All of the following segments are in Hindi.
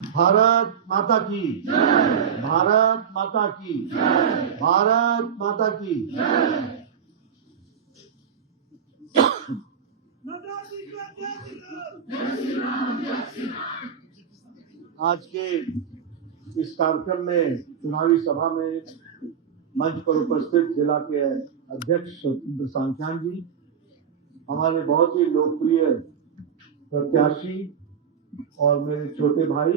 भारत माता की, भारत माता की, भारत माता की। आज के इस कार्यक्रम में चुनावी सभा में मंच पर उपस्थित जिला के अध्यक्ष स्वतंत्र सांख्यान जी, हमारे बहुत ही लोकप्रिय प्रत्याशी और मेरे छोटे भाई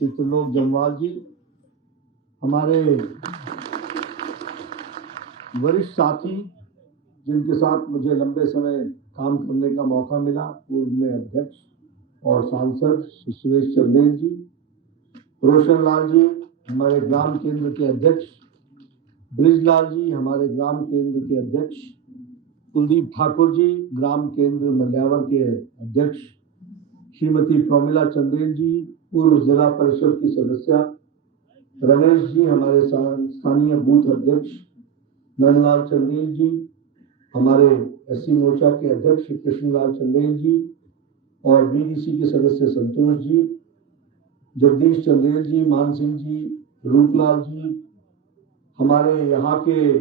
चित्रलोक जमवाल जी, हमारे वरिष्ठ साथी जिनके साथ मुझे लंबे समय काम करने का मौका मिला, पूर्व में अध्यक्ष और सांसद सुरेश चंदेल जी, रोशन लाल जी हमारे ग्राम केंद्र के अध्यक्ष, ब्रिजलाल जी हमारे ग्राम केंद्र के अध्यक्ष, कुलदीप ठाकुर जी ग्राम केंद्र मल्यावर के अध्यक्ष, श्रीमती प्रोमिला चंदेल जी पूर्व जिला परिषद की सदस्य, रमेश जी हमारे स्थानीय बूथ अध्यक्ष, नंदलाल चंदेल जी हमारे एससी मोर्चा के अध्यक्ष कृष्णलाल चंदेल जी और बीडीसी के सदस्य संतोष जी, जगदीश चंदेल जी, मान सिंह जी, रूपलाल जी, हमारे यहाँ के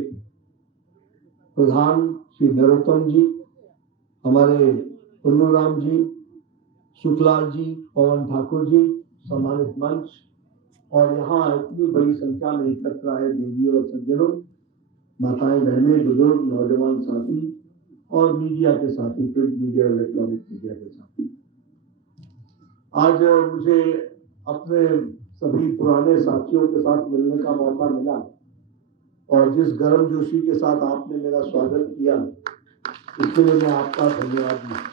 प्रधान श्री नरोत्तम जी, हमारे पुन्नूराम जी, सुखलाल जी, पवन ठाकुर जी, सम्मानित मंच और यहाँ इतनी बड़ी संख्या में एकत्र आए देवियों और सज्जनों, माताएं, बहनें, बुजुर्ग, नौजवान साथी और मीडिया के साथी, प्रिंट मीडिया, इलेक्ट्रॉनिक मीडिया के साथी, आज मुझे अपने सभी पुराने साथियों के साथ मिलने का मौका मिला और जिस गर्मजोशी के साथ आपने मेरा स्वागत किया इसके लिए मैं आपका धन्यवादी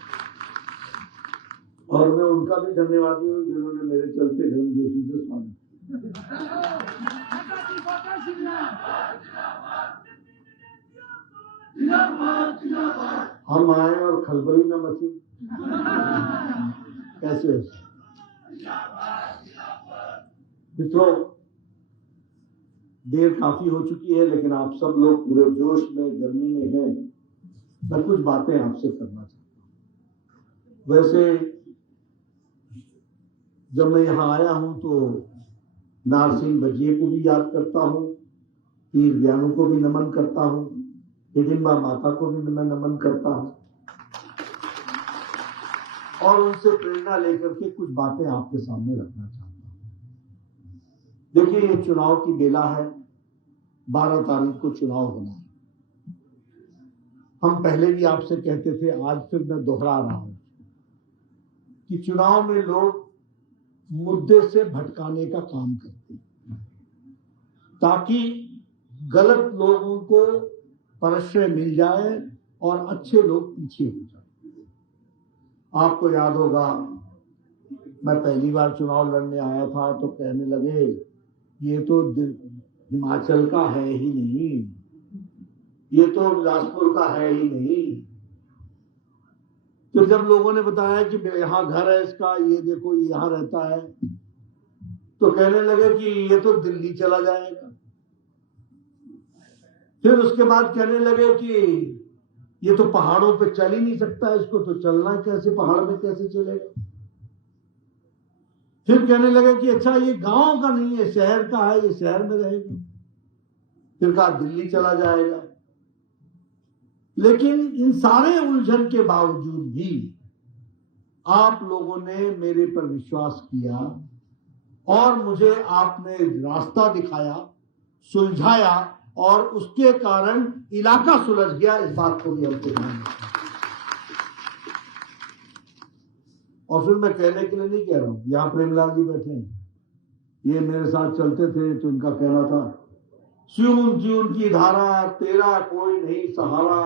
और मैं उनका भी धन्यवादी हूँ जिन्होंने मेरे चलते गर्मजोशी से स्वागत किया। हम आए और खलबली न मची, कैसे मित्रों, देर काफी हो चुकी है लेकिन आप सब लोग पूरे जोश में, गर्मी में हैं। मैं कुछ बातें आपसे करना चाहता हूँ। वैसे जब मैं यहाँ आया हूँ तो नारसिंह बजिए को भी याद करता हूँ, पीर ज्ञानों को भी नमन करता हूँ, हिडिंबा माता को भी मैं नमन करता हूँ और उनसे प्रेरणा लेकर के कुछ बातें आपके सामने रखना चाहता हूँ। देखिए, ये चुनाव की बेला है, 12 तारीख को चुनाव होना है। हम पहले भी आपसे कहते थे, आज फिर मैं दोहरा रहा हूं कि चुनाव में लोग मुद्दे से भटकाने का काम करते हैं ताकि गलत लोगों को प्रश्रय मिल जाए और अच्छे लोग पीछे हो जाए। आपको याद होगा, मैं पहली बार चुनाव लड़ने आया था तो कहने लगे ये तो हिमाचल का है ही नहीं, ये तो बिलासपुर का है ही नहीं। तो जब लोगों ने बताया कि यहाँ घर है इसका, ये देखो ये यहाँ रहता है, तो कहने लगे कि ये तो दिल्ली चला जाएगा। फिर उसके बाद कहने लगे कि ये तो पहाड़ों पे चल ही नहीं सकता, इसको तो चलना कैसे, पहाड़ में कैसे चलेगा। फिर कहने लगे कि अच्छा ये गांव का नहीं है, शहर का है, ये शहर में रहेगा। फिर कहा दिल्ली चला जाएगा। लेकिन इन सारे उलझन के बावजूद भी आप लोगों ने मेरे पर विश्वास किया और मुझे आपने रास्ता दिखाया, सुलझाया और उसके कारण इलाका सुलझ गया। इस बात को भी हमको ध्यान रखना। और फिर मैं कहने के लिए नहीं कह रहा हूं, यहां प्रेमलाल जी बैठे हैं, ये मेरे साथ चलते थे तो इनका कहना था, स्यून ज्यून की धारा तेरा कोई नहीं सहारा,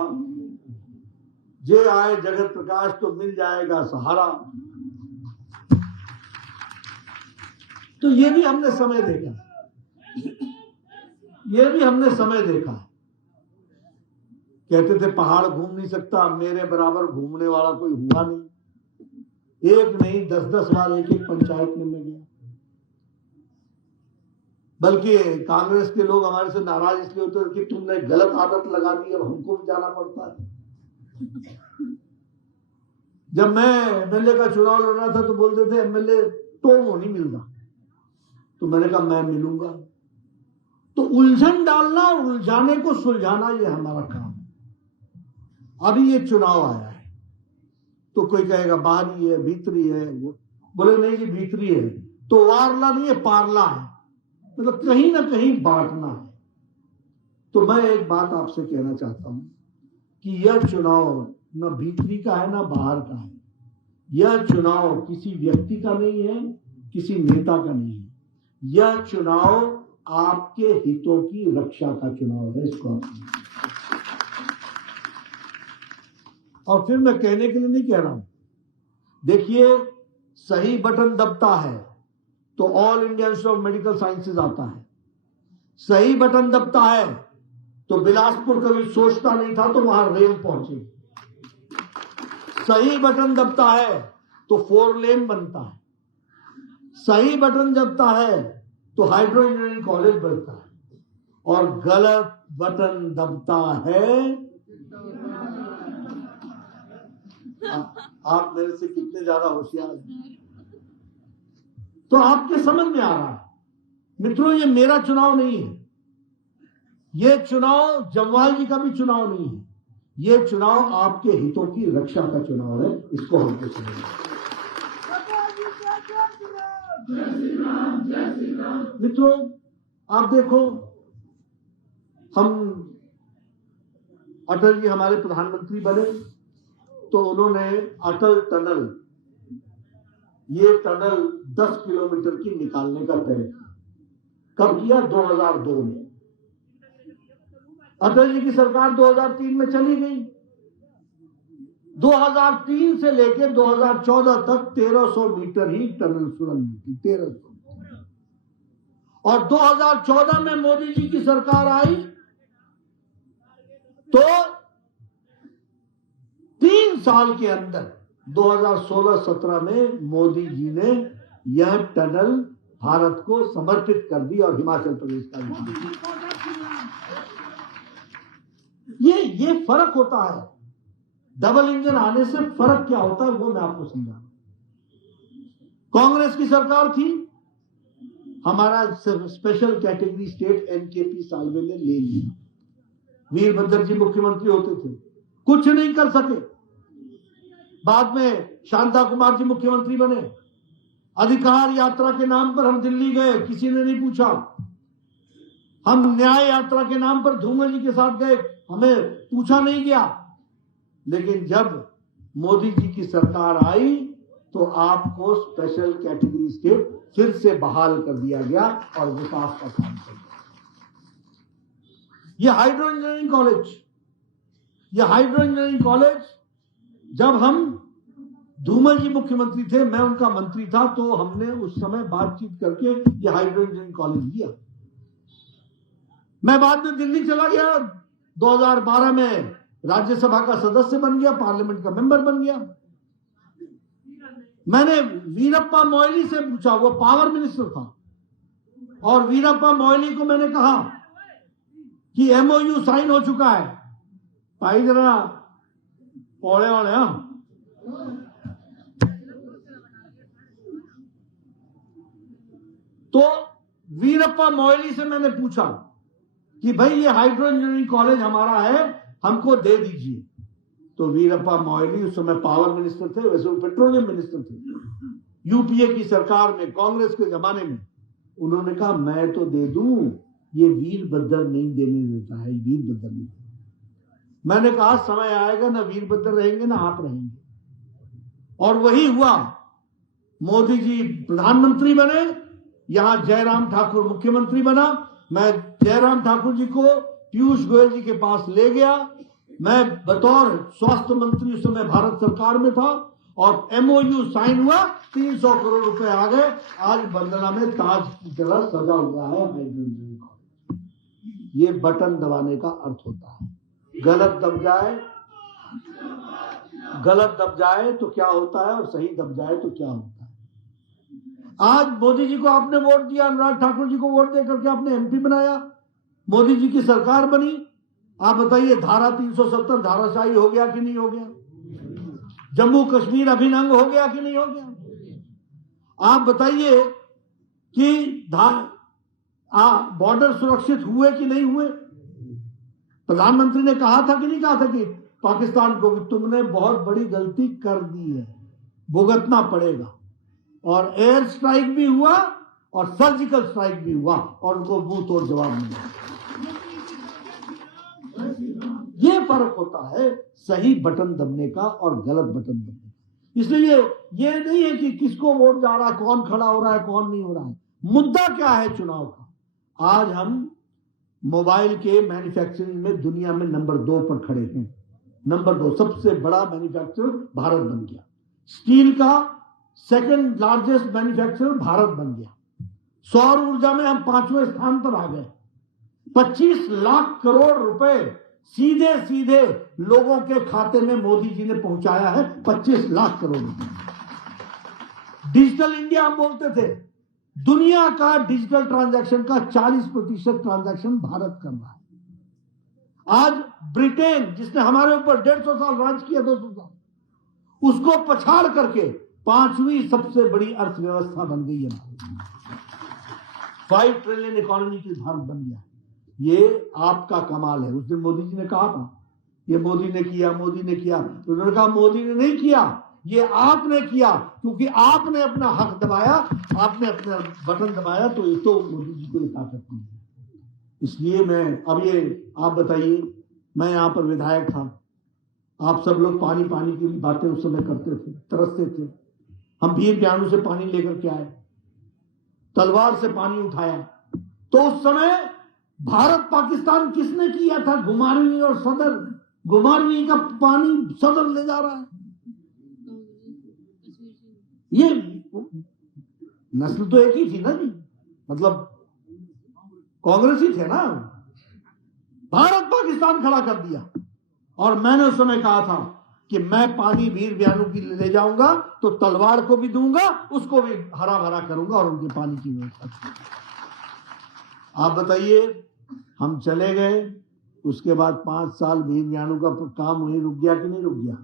जे आए जगत प्रकाश तो मिल जाएगा सहारा। तो ये भी हमने समय देखा, ये भी हमने समय देखा। कहते थे पहाड़ घूम नहीं सकता, मेरे बराबर घूमने वाला कोई हुआ नहीं। एक नहीं 10-10 बार एक पंचायत में गया। बल्कि कांग्रेस के लोग हमारे से नाराज इसलिए होते हैं कि तुमने गलत आदत लगा दी, अब हमको भी जाना पड़ता है। जब मैं एमएलए का चुनाव लड़ रहा था तो बोलते थे एमएलए टोमो नहीं मिलता, तो मैंने कहा मैं मिलूंगा। तो उलझन डालना और उलझाने को सुलझाना ये हमारा काम है। अभी ये चुनाव आया है तो कोई कहेगा बाहरी है, भीतरी है, वो बोले नहीं जी भीतरी है, तो वारला नहीं है, पारला है, मतलब कहीं ना कहीं बांटना है। तो मैं एक बात आपसे कहना चाहता हूं कि यह चुनाव न भीतरी का है ना बाहर का है। यह चुनाव किसी व्यक्ति का नहीं है, किसी नेता का नहीं है। यह चुनाव आपके हितों की रक्षा का चुनाव है। इसको और फिर मैं कहने के लिए नहीं कह रहा हूं, देखिए सही बटन दबता है तो all India institute of medical sciences आता है। सही बटन दबता है तो बिलासपुर कभी सोचता नहीं था तो वहां रेल पहुंची। सही बटन दबता है तो 4 लेन बनता है। सही बटन दबता है तो हाइड्रो इंजीनियरिंग कॉलेज बनता है। और गलत बटन दबता है। आप मेरे से कितने ज्यादा होशियार हैं, तो आपके समझ में आ रहा है। मित्रों ये मेरा चुनाव नहीं है, ये चुनाव जम्वाल जी का भी चुनाव नहीं है, ये चुनाव आपके हितों की रक्षा का चुनाव है। इसको हमको समझना। मित्रों आप देखो, हम अटल जी हमारे प्रधानमंत्री बने तो उन्होंने अटल टनल, ये टनल 10 किलोमीटर की निकालने का तय कब किया? 2002 में। अटल जी की सरकार 2003 में चली गई। 2003 से लेकर 2014 तक 1300 मीटर ही टनल सुरंग थी, 1300। और 2014 में मोदी जी की सरकार आई तो 3 साल के अंदर 2016-17 में मोदी जी ने यह टनल भारत को समर्पित कर दी और हिमाचल प्रदेश का ये फर्क होता है। डबल इंजन आने से फर्क क्या होता है वो मैं आपको समझा। कांग्रेस की सरकार थी, हमारा special category state NKP Salve ने ले लिया। वीरभद्र जी मुख्यमंत्री होते थे, कुछ नहीं कर सके। बाद में शांता कुमार जी मुख्यमंत्री बने। अधिकार यात्रा के नाम पर हम दिल्ली गए, किसी ने नहीं पूछा। हम न्याय यात्रा के नाम पर धूमल जी के साथ गए, हमें पूछा नहीं गया। लेकिन जब मोदी जी की सरकार आई तो आपको स्पेशल कैटेगरी स्टेट फिर से बहाल कर दिया गया और विकास का काम कर दिया। यह हाइड्रो इंजीनियरिंग कॉलेज जब हम धूमल जी मुख्यमंत्री थे, मैं उनका मंत्री था, तो हमने उस समय बातचीत करके यह हाइड्रो इंजीनियरिंग कॉलेज दिया। मैं बाद में दिल्ली चला गया, 2012 में राज्यसभा का सदस्य बन गया, पार्लियामेंट का मेंबर बन गया। मैंने वीरप्पा मोइली से पूछा, वो पावर मिनिस्टर था, और वीरप्पा मोइली को मैंने कहा कि एमओयू साइन हो चुका है। भाई जरा पौड़े वाले, तो वीरप्पा मोइली से मैंने पूछा कि भाई ये हाइड्रो इंजीनियरिंग कॉलेज हमारा है, हमको दे दीजिए। तो वीरप्पा मोइली उस समय पावर मिनिस्टर थे, वैसे वो पेट्रोलियम मिनिस्टर थे यूपीए की सरकार में, कांग्रेस के जमाने में। उन्होंने कहा मैं तो दे दूं, ये वीरभद्र नहीं देने देता है, वीरभद्र नहीं। मैंने कहा समय आएगा ना वीरभद्र रहेंगे ना आप रहेंगे। और वही हुआ। मोदी जी प्रधानमंत्री बने, यहां जयराम ठाकुर मुख्यमंत्री बना। मैं जयराम ठाकुर जी को पीयूष गोयल जी के पास ले गया। मैं बतौर स्वास्थ्य मंत्री उस समय भारत सरकार में था, और एमओयू साइन हुआ, 300 करोड़ रुपए आ गए। आज बंदला में ताज की तरह सजा हुआ है हाइड्रो इंजीनियरिंग कॉलेज। ये बटन दबाने का अर्थ होता है। गलत दब जाए तो क्या होता है, और सही दब जाए तो क्या होता है। आज मोदी जी को आपने वोट दिया, अनुराग ठाकुर जी को वोट देकर के आपने एमपी बनाया, मोदी जी की सरकार बनी। आप बताइए धारा 370 धाराशाही हो गया कि नहीं हो गया? जम्मू कश्मीर अभिन्न अंग हो गया कि नहीं हो गया? आप बताइए कि बॉर्डर सुरक्षित हुए कि नहीं हुए? प्रधानमंत्री ने कहा था कि नहीं कहा था कि पाकिस्तान को कि तुमने बहुत बड़ी गलती कर दी है, भुगतना पड़ेगा। और एयर स्ट्राइक भी हुआ और सर्जिकल स्ट्राइक भी हुआ और उनको मुंह तोड़ जवाब मिला। ये फर्क होता है सही बटन दबने का और गलत बटन दबने का। इसलिए ये नहीं है कि किसको वोट जा रहा है, कौन खड़ा हो रहा है, कौन नहीं हो रहा है। मुद्दा क्या है चुनाव का? आज हम मोबाइल के मैन्युफैक्चरिंग में दुनिया में नंबर 2 पर खड़े हैं। नंबर 2 सबसे बड़ा मैन्युफैक्चरर भारत बन गया। स्टील का सेकंड लार्जेस्ट मैन्युफैक्चरर भारत बन गया। सौर ऊर्जा में हम 5वें स्थान पर आ गए। 25 लाख करोड़ रुपए सीधे सीधे लोगों के खाते में मोदी जी ने पहुंचाया है। 25 लाख करोड़ रुपए। डिजिटल इंडिया हम बोलते थे, दुनिया का डिजिटल ट्रांजैक्शन का 40% ट्रांजैक्शन भारत कर रहा है। आज ब्रिटेन, जिसने हमारे ऊपर 150 साल राज किया, 200 साल, उसको पछाड़ करके 5वीं सबसे बड़ी अर्थव्यवस्था बन गई है। 5 ट्रिलियन इकोनॉमी की भारत बन गया। ये आपका कमाल है। उस दिन मोदी जी ने कहा था ये मोदी ने किया, मोदी ने किया। तो उन्होंने कहा मोदी ने नहीं किया, ये आपने किया, क्योंकि आपने अपना हक दबाया, आपने अपना बटन दबाया। तो ये तो मोदी जी को ये ताकत नहीं है। इसलिए मैं अब ये आप बताइए, मैं यहां पर विधायक था, आप सब लोग पानी पानी की बातें उस समय करते थे, तरसते थे। हम वीर ज्ञानू से पानी लेकर के आए, तलवार से पानी उठाया। तो उस समय भारत पाकिस्तान किसने किया था? घुमारवीं और सदर। घुमारवीं का पानी सदर ले जा रहा है। ये नस्ल तो एक ही थी ना जी, मतलब कांग्रेस ही थे ना। भारत पाकिस्तान खड़ा कर दिया। और मैंने उस समय कहा था कि मैं पानी वीर ब्यानू की ले जाऊंगा तो तलवार को भी दूंगा, उसको भी हरा भरा करूंगा और उनके पानी की व्यवस्था। आप बताइए, हम चले गए, उसके बाद 5 साल वीर ब्यानू का काम वहीं रुक गया कि नहीं रुक गया?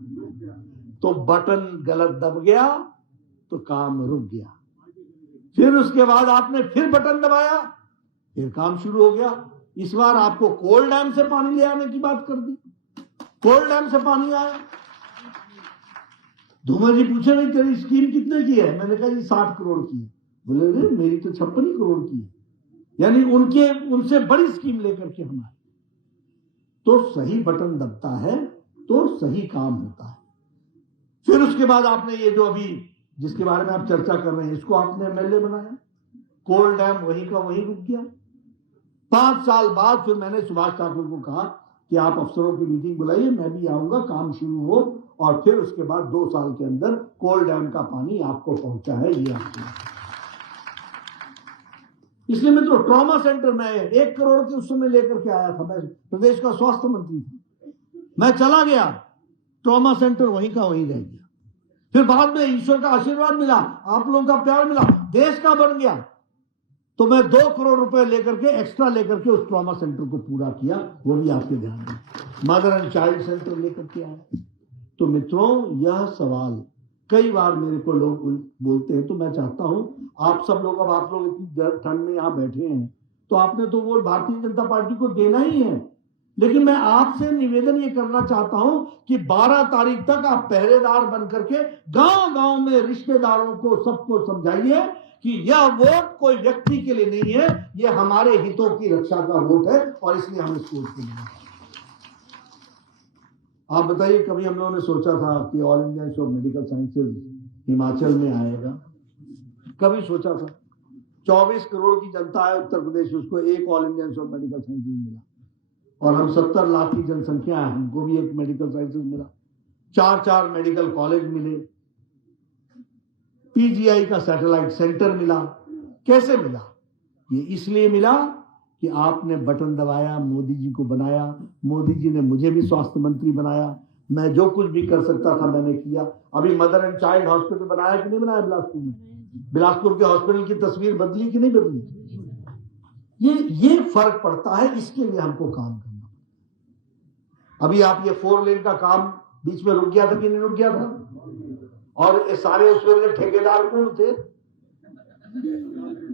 तो बटन गलत दब गया तो काम रुक गया। फिर उसके बाद आपने फिर बटन दबाया, फिर काम शुरू हो गया। इस बार आपको कोल डैम से पानी ले आने की बात कर दी। कोल डैम से पानी आया। धूमर जी पूछे भाई तेरी स्कीम कितने की है? मैंने कहा जी 60 करोड़ की है। बोले रे मेरी तो 56 करोड़ की है। यानी उनसे बड़ी स्कीम लेकर के हम आए। तो सही बटन दबता है तो सही काम होता है। फिर उसके बाद आपने ये जो अभी जिसके बारे में आप चर्चा कर रहे हैं, इसको आपने एमएलए बनाया। कोल डैम वहीं का वहीं रुक गया। 5 साल बाद फिर मैंने सुभाष ठाकुर को कहा कि आप अफसरों की मीटिंग बुलाइए, मैं भी आऊंगा, काम शुरू हो। और फिर उसके बाद 2 साल के अंदर कोल डैम का पानी आपको पहुंचा है। ये आपको इसलिए मित्रों, ट्रॉमा सेंटर में 1 करोड़ के उस समय लेकर के आया था। मैं प्रदेश का स्वास्थ्य मंत्री था। मैं चला गया, ट्रॉमा सेंटर वहीं का वहीं रह गया। फिर बाद में ईश्वर का आशीर्वाद मिला, आप लोगों का प्यार मिला, देश का बन गया। तो मैं 2 करोड़ रुपए लेकर के एक्स्ट्रा लेकर के उस ट्रॉमा सेंटर को पूरा किया। वो भी आपके ध्यान में। मदर एंड चाइल्ड सेंटर लेकर के आया। तो मित्रों, यह सवाल कई बार मेरे को लोग बोलते हैं, तो मैं चाहता हूं आप सब लोग, अब आप लोग इतनी ठंड में यहां बैठे हैं, तो आपने तो वोट भारतीय जनता पार्टी को देना ही है। लेकिन मैं आपसे निवेदन ये करना चाहता हूं कि 12 तारीख तक आप पहरेदार बन करके गांव गांव में रिश्तेदारों को, सबको समझाइए कि यह वोट कोई व्यक्ति के लिए नहीं है, यह हमारे हितों की रक्षा का वोट है और इसलिए हम इस वोट को देंगे। आप बताइए, कभी हम लोगों ने सोचा था कि all India institute of medical sciences Himachal में आएगा? कभी सोचा था? 24 करोड़ की जनता है उत्तर प्रदेश, उसको एक all India institute of medical sciences मिला। और हम 70 लाख की जनसंख्या है, हमको भी एक मेडिकल साइंसेज मिला। 4 मेडिकल कॉलेज मिले, पीजीआई का सैटेलाइट सेंटर मिला। कैसे मिला? ये इसलिए मिला कि आपने बटन दबाया, मोदी जी को बनाया। मोदी जी ने मुझे भी स्वास्थ्य मंत्री बनाया। मैं जो कुछ भी कर सकता था मैंने किया। अभी मदर एंड चाइल्ड हॉस्पिटल बनाया कि नहीं बनाया बिलासपुर में? बिलासपुर के हॉस्पिटल की तस्वीर बदली कि नहीं बदली? ये फर्क पड़ता है। इसके लिए हमको काम करना। अभी आप ये 4 लेन का काम बीच में रुक गया था कि नहीं रुक गया था? और सारे उसके ठेकेदार कौन थे?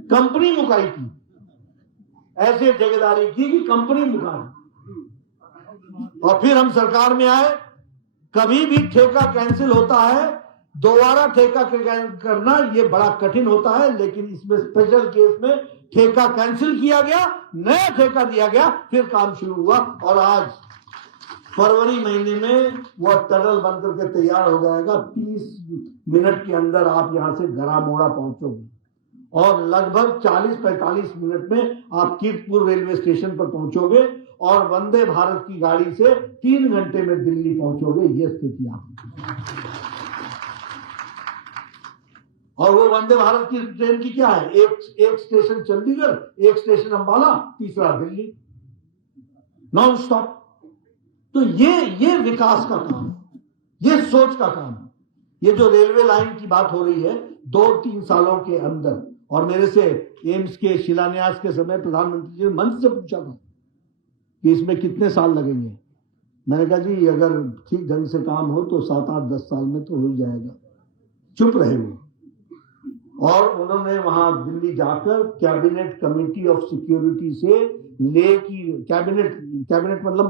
कंपनी मुकाई थी, ऐसे ठेकेदारी की कि कंपनी मुकाई। और फिर हम सरकार में आए, कभी भी ठेका कैंसिल होता है, दोबारा ठेका करना ये बड़ा कठिन होता है, लेकिन इसमें स्पेशल केस में ठेका कैंसिल किया गया, नया ठेका दिया गया, फिर काम शुरू हुआ और आज फरवरी महीने में वह टनल बनकर के तैयार हो जाएगा। 30 मिनट के अंदर आप यहां से गरामोड़ा पहुंचोगे और लगभग 40-45 मिनट में आप कीर्तपुर रेलवे स्टेशन पर पहुंचोगे और वंदे भारत की गाड़ी से 3 घंटे में दिल्ली पहुंचोगे। यह स्थिति आपकी। और वो वंदे भारत की ट्रेन की क्या है, एक स्टेशन चंडीगढ़, एक स्टेशन अंबाला, तीसरा दिल्ली, नॉन स्टॉप। तो ये विकास का काम, ये सोच का काम। ये जो रेलवे लाइन की बात हो रही है 2-3 सालों के अंदर, और मेरे से एम्स के शिलान्यास के समय प्रधानमंत्री जी ने मंच से पूछा था कि इसमें कितने साल लगेंगे। मैंने कहा जी अगर ठीक ढंग से काम हो तो 7-8-10 साल में तो हो ही जाएगा। चुप रहे वो। और उन्होंने वहां दिल्ली जाकर कैबिनेट कमेटी ऑफ सिक्योरिटी से ले की, कैबिनेट मतलब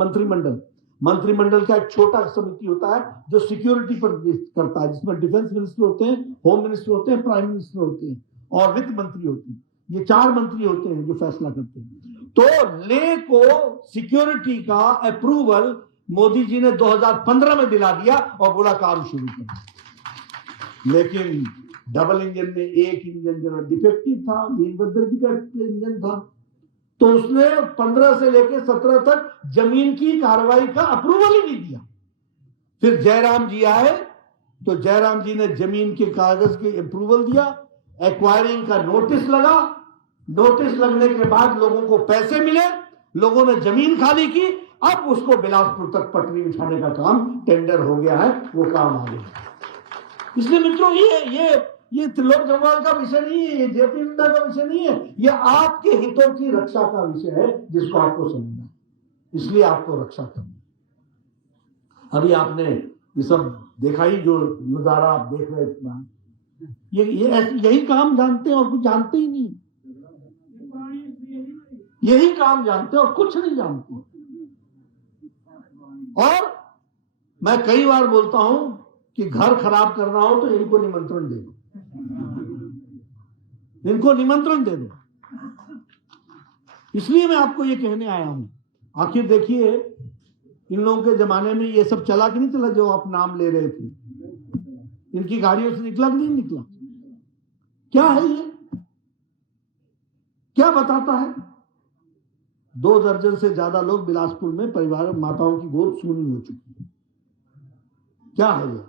मंत्रिमंडल का एक छोटा समिति होता है जो सिक्योरिटी पर करता है, जिसमें डिफेंस मिनिस्टर होते हैं, होम मिनिस्टर होते हैं, प्राइम मिनिस्टर होते हैं और वित्त मंत्री होते हैं। ये 4 मंत्री होते हैं जो फैसला करते हैं। तो ले को सिक्योरिटी का अप्रूवल मोदी जी ने 2015 में दिला दिया और बोला काम शुरू कर। लेकिन डबल इंजन में एक इंजन जो डिफेक्टिव था, वीरभद्र जी का इंजन था, तो उसने 15 से लेकर 17 तक जमीन की कार्रवाई का अप्रूवल ही नहीं दिया। फिर जयराम जी आए तो जयराम जी ने जमीन के कागज के अप्रूवल दिया, एक्वायरिंग का नोटिस लगा, नोटिस लगने के बाद लोगों को पैसे मिले, लोगों ने जमीन खाली की, अब उसको बिलासपुर तक पटरी बिछाने का काम टेंडर हो गया है, वो काम आ गया। इसलिए मित्रों ये त्रिलोक जम्वाल का विषय नहीं है, ये जेपी नड्डा का विषय नहीं है, ये आपके हितों की रक्षा का विषय है जिसको आपको समझना है। इसलिए आपको रक्षा करनी। अभी आपने ये सब देखा ही, जो नजारा आप देख रहे थे, यही काम जानते हैं और कुछ जानते ही नहीं। यही काम जानते और कुछ नहीं जानते। और मैं कई बार बोलता हूं कि घर खराब करना हो तो इनको निमंत्रण दे दो, इनको निमंत्रण दे दो। इसलिए मैं आपको ये कहने आया हूं। आखिर देखिए इन लोगों के जमाने में ये सब चला कि नहीं चला जो आप नाम ले रहे थे, इनकी गाड़ियों से निकला कि नहीं निकला? क्या है ये, क्या बताता है? 2 दर्जन से ज्यादा लोग बिलासपुर में परिवार माताओं की गोद सूनी हो चुकी है। क्या है ये?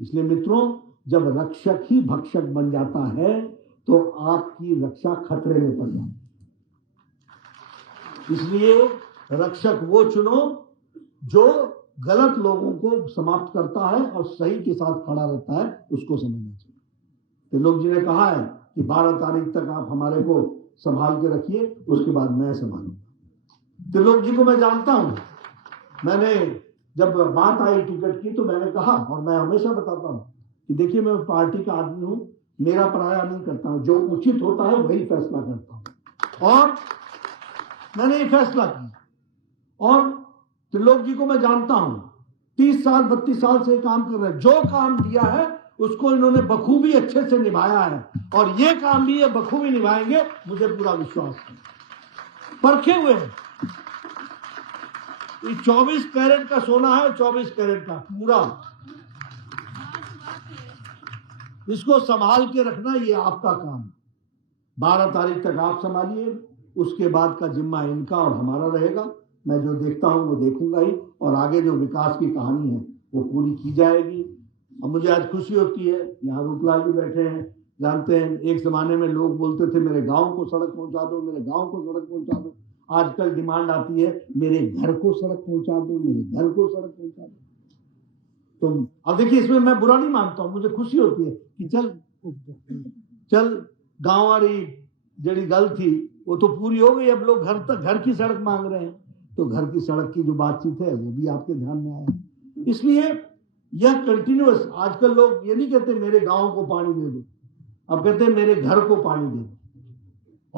इसलिए मित्रों, जब रक्षक ही भक्षक बन जाता है तो आपकी रक्षा खतरे में पड़ जाती है। इसलिए रक्षक वो चुनो जो गलत लोगों को समाप्त करता है और सही के साथ खड़ा रहता है, उसको समझना चाहिए। त्रिलोक जी ने कहा है कि 12 तारीख तक आप हमारे को संभाल के रखिए, उसके बाद मैं संभालूंगा। त्रिलोक जी को मैं जानता हूं। मैंने जब बात आई टिकट की तो मैंने कहा, और मैं हमेशा बताता हूं कि देखिए मैं पार्टी का आदमी हूं, मेरा पराया नहीं करता हूं, जो उचित होता है वही फैसला करता हूं। और मैंने ये फैसला किया। और त्रिलोक जी को मैं जानता हूं, 30 साल 32 साल से काम कर रहे हैं। जो काम दिया है उसको इन्होंने बखूबी अच्छे से निभाया है, और ये काम भी ये बखूबी निभाएंगे, मुझे पूरा विश्वास है। परखे हुए हैं। 24 कैरेट का सोना है, 24 कैरेट का पूरा। इसको संभाल के रखना ये आपका काम। 12 तारीख तक आप संभालिए, उसके बाद का जिम्मा इनका और हमारा रहेगा। मैं जो देखता हूं वो देखूंगा ही, और आगे जो विकास की कहानी है वो पूरी की जाएगी। अब मुझे आज खुशी होती है, यहाँ रूपलाल जी बैठे हैं, जानते हैं एक जमाने में लोग बोलते थे मेरे गांव को सड़क पहुंचा दो, मेरे गांव को सड़क पहुंचा दो। आजकल डिमांड आती है मेरे घर को सड़क पहुंचा दो, मेरे घर को सड़क पहुंचा दो। तो अब देखिए इसमें मैं बुरा नहीं मानता हूं, मुझे खुशी होती है कि चल गांव वाली जड़ी गल थी वो तो पूरी हो गई, अब लोग घर की सड़क मांग रहे हैं। तो घर की सड़क की जो बातचीत है वो भी आपके ध्यान में आया। इसलिए यह कंटिन्यूअस, आजकल लोग ये नहीं कहते मेरे गांव को पानी दे दो, अब कहते हैं मेरे घर को पानी दे दो।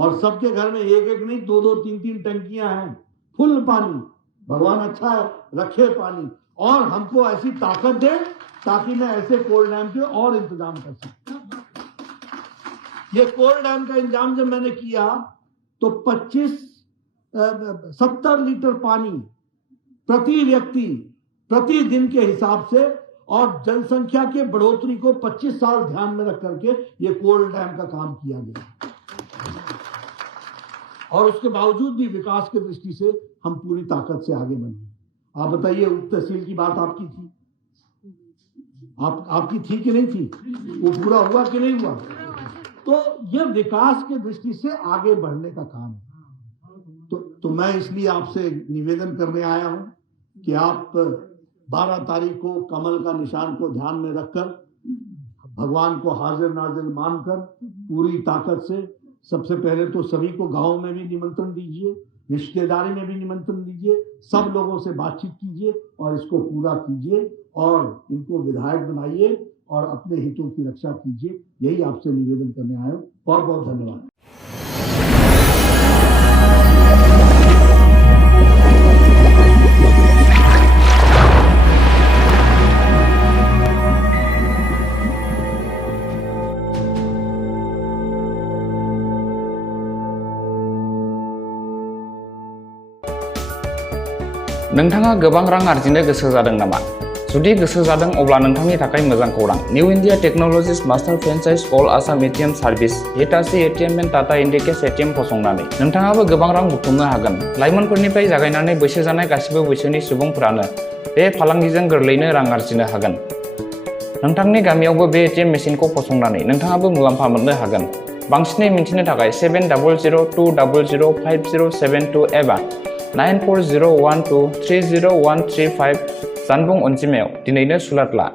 और सबके घर में एक एक नहीं, दो दो तीन तीन टंकियां हैं, फुल पानी। भगवान अच्छा है, रखे पानी और हमको ऐसी ताकत दे ताकि मैं ऐसे कोल डैम के और इंतजाम कर सकूं। ये कोल डैम का इंतजाम जब मैंने किया तो 70 लीटर पानी प्रति व्यक्ति प्रति दिन के हिसाब से और जनसंख्या के बढ़ोतरी को 25 साल ध्यान में रख करके ये कोल डैम का काम किया गया। और उसके बावजूद भी विकास की दृष्टि से हम पूरी ताकत से आगे बढ़े। आप बताइए, उप तहसील की बात आपकी थी, आपकी थी कि नहीं थी? वो पूरा हुआ कि नहीं हुआ? तो ये विकास की दृष्टि से आगे बढ़ने का काम है। तो मैं इसलिए आपसे निवेदन करने आया हूं कि आप 12 तारीख को कमल का निशान को ध्यान में रखकर भगवान को हाजिर नाजिर मानकर पूरी ताकत से सबसे पहले तो सभी को गांव में भी निमंत्रण दीजिए, रिश्तेदारी में भी निमंत्रण दीजिए, सब लोगों से बातचीत कीजिए और इसको पूरा कीजिए और इनको विधायक बनाइए और अपने हितों की रक्षा कीजिए। यही आपसे निवेदन करने आया हूं। बहुत बहुत धन्यवाद। नोंथाङा गोबां रां आर्जिनो गोसो जादों नामा? जुदि गोसो जादों अब्ला नोंथांनि थाखाय मोजां खौरां। New India technologies master franchise all Assam ATM service Hitachi ATM and Tata Indicash ATM फसंनानै नोंथाङाबो गोबां रां बुथुमनो हागोन। लाइमोनफोरनिफ्राय जागायनानै बैसो जानाय गासिबो बैसोनि सुबुंफोरानो बे फालांगिजों गोरलैनो रां आर्जिनो हागोन। नोंथांनि गामियावबो बे एटिएम मेसिनखौ फसंनानै नोंथाङाबो मुलाम्फा मोननो हागोन। बांसिनै मिन्थिनो थाखाय 7002005072 एबा 9401230135 जानबुं अनजिमायाव दिनैनो सुलाद ला।